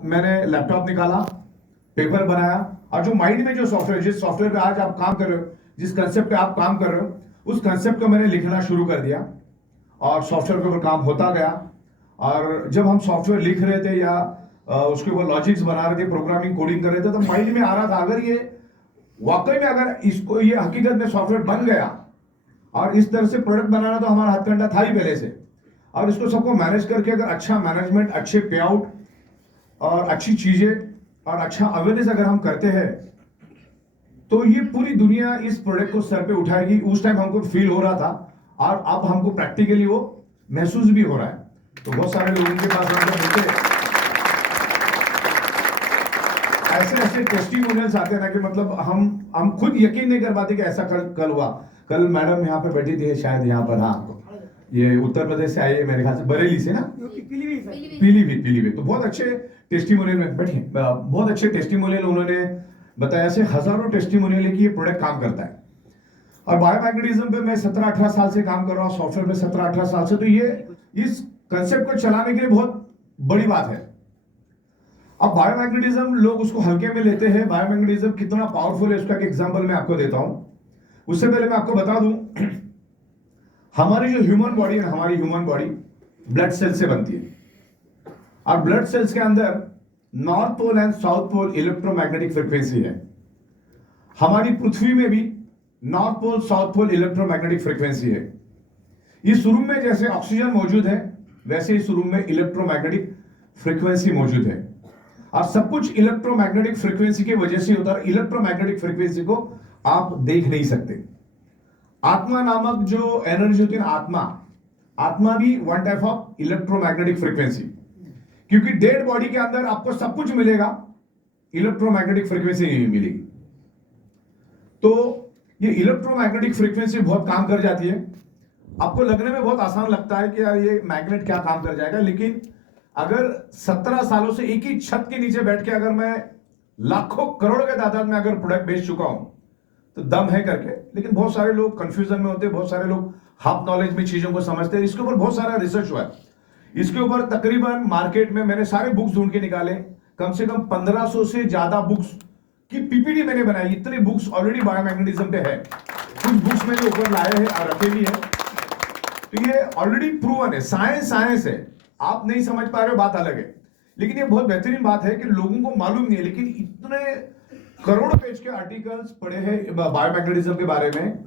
मैंने लैपटॉप निकाला, पेपर बनाया और जो माइंड में जो सॉफ्टवेयर, जिस सॉफ्टवेयर पे आज आप काम कर रहे हो, जिस कंसेप्ट पे आप काम कर रहे हो, उस कंसेप्ट को मैंने लिखना शुरू कर दिया और सॉफ्टवेयर के ऊपर काम होता गया। और जब हम सॉफ्टवेयर लिख रहे थे या उसके ऊपर लॉजिक्स बना रहे थे, प्रोग्रामिंग कोडिंग कर रहे थे, तो माइंड में आ रहा था अगर ये वाकई में अगर इसको ये हकीकत में सॉफ्टवेयर बन गया और इस तरह से प्रोडक्ट बनाना तो हमारा हथकंडा था ही पहले से, और इसको सबको मैनेज करके अगर अच्छा मैनेजमेंट, अच्छे पे आउट और अच्छी चीजें और अच्छा अवेयरनेस अगर हम करते हैं तो ये पूरी दुनिया इस प्रोडक्ट को सर पे उठाएगी। उस टाइम हमको फील हो रहा था और अब हमको प्रैक्टिकली वो महसूस भी हो रहा है। तो बहुत सारे लोगों के पास हमको मिलते ऐसे ऐसे टेस्टिमोनियल्स आते हैं ना कि मतलब हम खुद यकीन नहीं कर पाते कि ऐसा कल हुआ। कल मैडम यहाँ पे बैठी थी शायद यहाँ पर, हाँ ये उत्तर प्रदेश से आई है मेरे ख्याल से, बरेली से ना, पीलीभीत। तो बहुत अच्छे टेस्टिमोनियल में बैठे, बहुत अच्छे टेस्टिमोनियल उन्होंने बताया। ऐसे हजारों टेस्टिमोनियल है कि ये प्रोडक्ट काम करता है। और बायोमैग्नेटिज्म पे मैं 17-18 साल से काम कर रहा हूँ, सॉफ्टवेयर में 17-18 साल से। तो ये इस कंसेप्ट को चलाने के लिए बहुत बड़ी बात है। अब बायोमैग्नेटिज्म लोग उसको हल्के में लेते हैं। बायोमैग्नेटिज्म कितना पावरफुल है उसका एक एग्जांपल मैं आपको देता हूं। उससे पहले मैं आपको बता दूं, हमारी जो ह्यूमन बॉडी है, हमारी ह्यूमन बॉडी ब्लड सेल से बनती है और ब्लड सेल्स के अंदर north pole and south pole electromagnetic frequency है। हमारी पृथ्वी में भी north pole south pole electromagnetic frequency है। इस रूम में जैसे ऑक्सीजन मौजूद है वैसे इस रूम में इलेक्ट्रोमैग्नेटिक फ्रीक्वेंसी मौजूद है और सब कुछ इलेक्ट्रोमैग्नेटिक फ्रीक्वेंसी की वजह से होता है। इलेक्ट्रोमैग्नेटिक फ्रीक्वेंसी को आप देख नहीं सकते। आत्मा नामक जो एनर्जी होती है ना, आत्मा भी one type of electromagnetic frequency, क्योंकि डेड बॉडी के अंदर आपको सब कुछ मिलेगा, इलेक्ट्रोमैग्नेटिक फ्रीक्वेंसी नहीं मिलेगी। तो ये इलेक्ट्रोमैग्नेटिक फ्रीक्वेंसी बहुत काम कर जाती है। आपको लगने में बहुत आसान लगता है कि यार ये मैग्नेट क्या काम कर जाएगा, लेकिन अगर 17 सालों से एक ही छत के नीचे बैठ के अगर मैं लाखों करोड़ के तादाद में अगर प्रोडक्ट बेच चुका हूं तो दम है करके। लेकिन बहुत सारे लोग कंफ्यूजन में होते हैं, बहुत सारे लोग हाफ नॉलेज में चीजों को समझते हैं। इसके ऊपर बहुत सारा रिसर्च हुआ है। इसके ऊपर तकरीबन मार्केट में मैंने सारे बुक्स ढूंढ के निकाले, कम से कम 1500 से ज्यादा बुक्स की पीपीटी मैंने बनाई। इतने बुक्स ऑलरेडी बायोमैग्नेटिज्म पे है। कुछ बुक्स मैंने ऊपर लाए हैं और रखे भी है। तो ये ऑलरेडी प्रूवन है, साइंस है। आप नहीं समझ पा रहे हो, बात अलग है, लेकिन ये बहुत बेहतरीन बात है कि लोगों को मालूम नहीं है। लेकिन इतने करोड़ पेज के आर्टिकल्स पढ़े हैं बायोमैग्नेटिज्म के बारे में